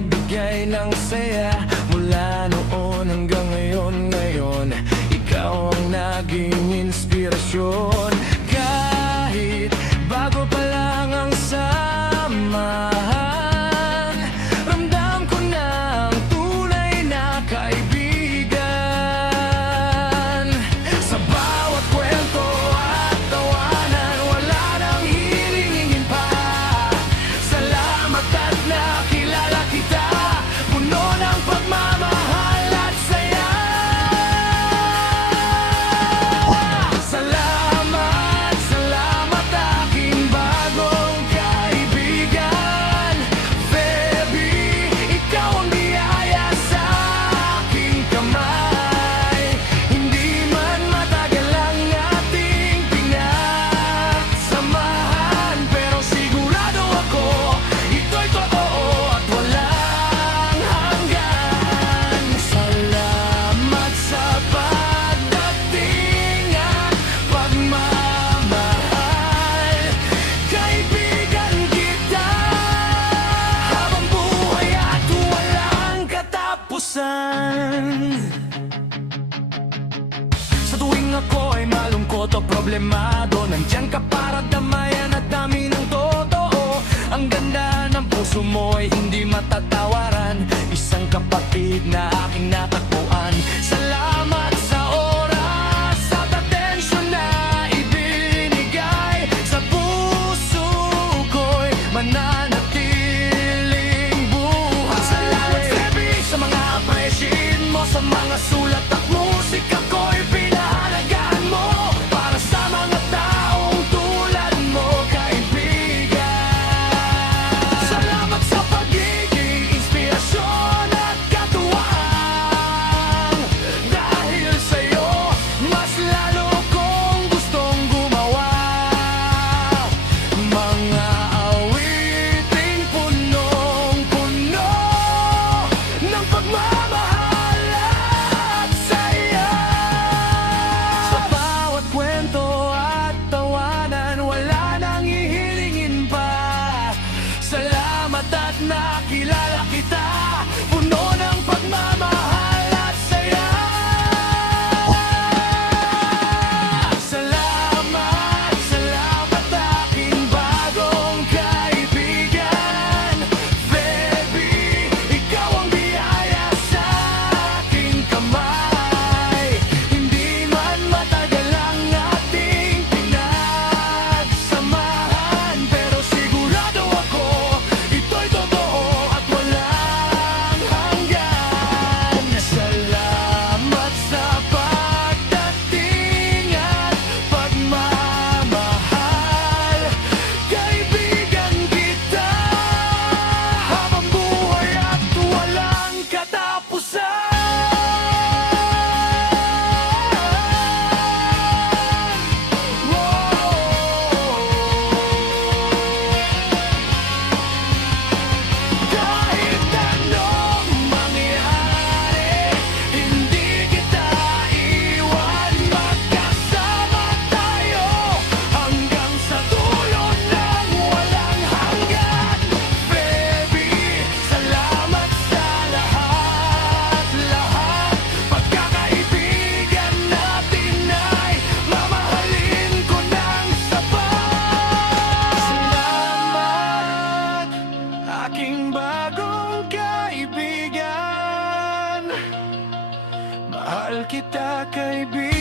nagbigay ng saya mula noon hanggang ngayon. Ikaw ang naging inspirasyon. Kahit bago pa lang ang samahan, ramdam ko na ang tunay na kaibigan. Sa bawat kwento at tawanan, wala nang hilingin pa. Salamat at nakilala kita, puno ng pagmamahal at saya. Salamat, salamat aking bagong kaibigan. Baby, ikaw ang biyaya sa aking kamay. Hindi man matagal ang ating pinagsamahan, pero sigurado ako ito'y totoo at walang hanggan. Salamat sa pagdating at pagmamahal. Kaibigan kita habang buhay at walang katapusan. Sa tuwing ako ay malungkot o problemado, nandiyan ka para damayan at dami ng totoo. Ang ganda ng puso mo ay hindi matatawaran, isang kapatid na aking natakbuhan. Salamat sa oras at atensyon na ibinigay. Sa puso ko'y mananatiling buhay. Salamat, baby, sa mga apresyin mo, sa mga sulat at musika ko'y pinahalagaan mo. Para sa mga taong tulad mo, kaibigan. Salamat sa pagiging inspirasyon at katuwang. Dahil sa'yo, mas lalo kong gustong gumawa. Mga awiting punong-puno ng pagmamahal at saya. Sa bawat kwento at tawanan, wala nang hihilingin pa. Salamat at nakilala kita, puno ng pagmamahal at saya. Salamat, salamat aking bagong kaibigan. Baby, ikaw ang biyaya sa aking kamay. Hindi man matagal ang ating pinagsamahan, pero sigurado ako ito'y totoo at walang hanggan. Salamat sa pagdating at pagmamahal. Kaibigan kita habang buhay at walang katapusan. Kahit anong mangyari, hindi kita iwan. Magkasama tayo hanggang sa dulo ng walang hanggan. Baby, salamat sa lahat-lahat. Pagkakaibigan natin ay mamahalin ko ng sapat. Salamat, aking bagong kaibigan. Mahal kita, kaibigan.